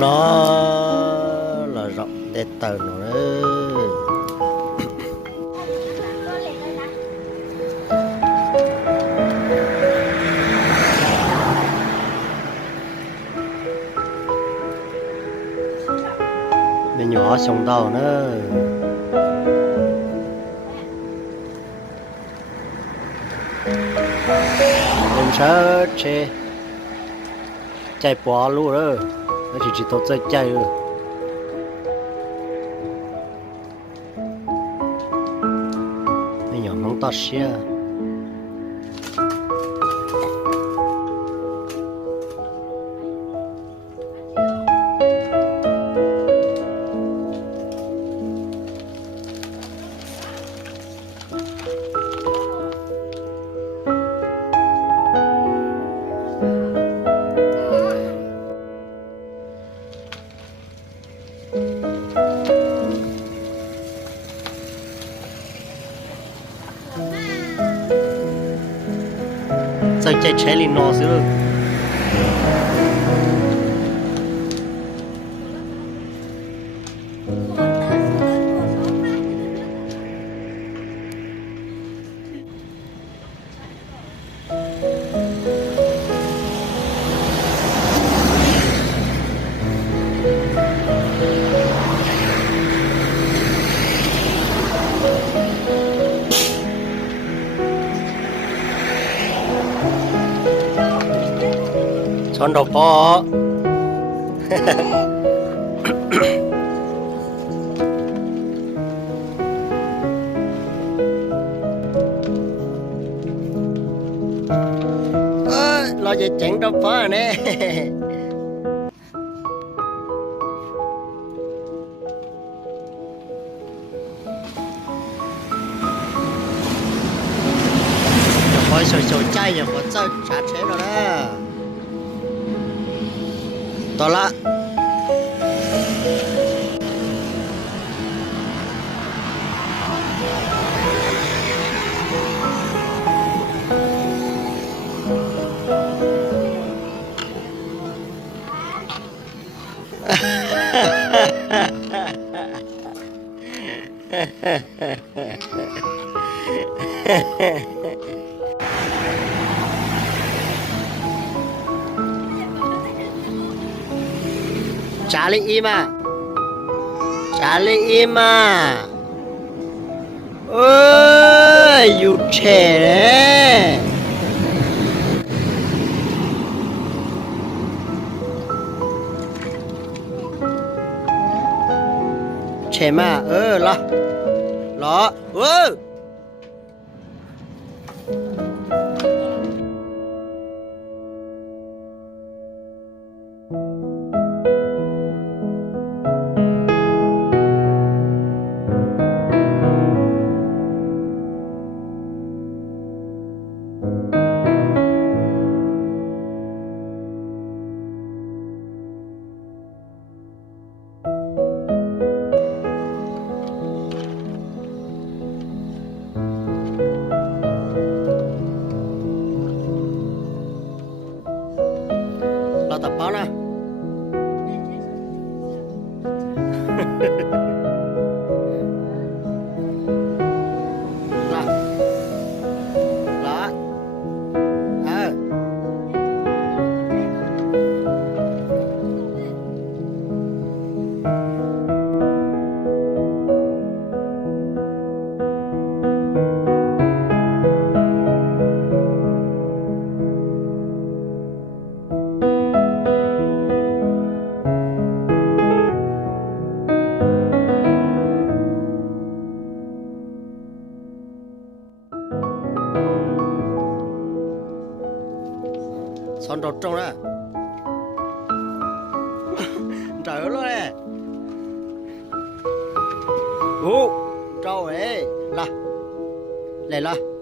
nó là rộng để tờ nó đấy. Mình nhỏ xong tàu nữa. Mình sẽ chạy bỏ luôn rồi. Nó chỉ tốt chạy rồi. Mình nhỏ không tắt xe. Sao chạy chạy lên nó xíu. Con độc bò. Lo gì chẳng độc bò nè. Hỏi sồi chay rồi có sao chả chế rồi đó. Đó là Charlie im à. Charlie im à. Ôi dù trẻ đấy. Trẻ mà lo tập báo nè. Son đột trong đó. Trời ơi luôn nè. Ô, trâu ấy. Là. Lên là.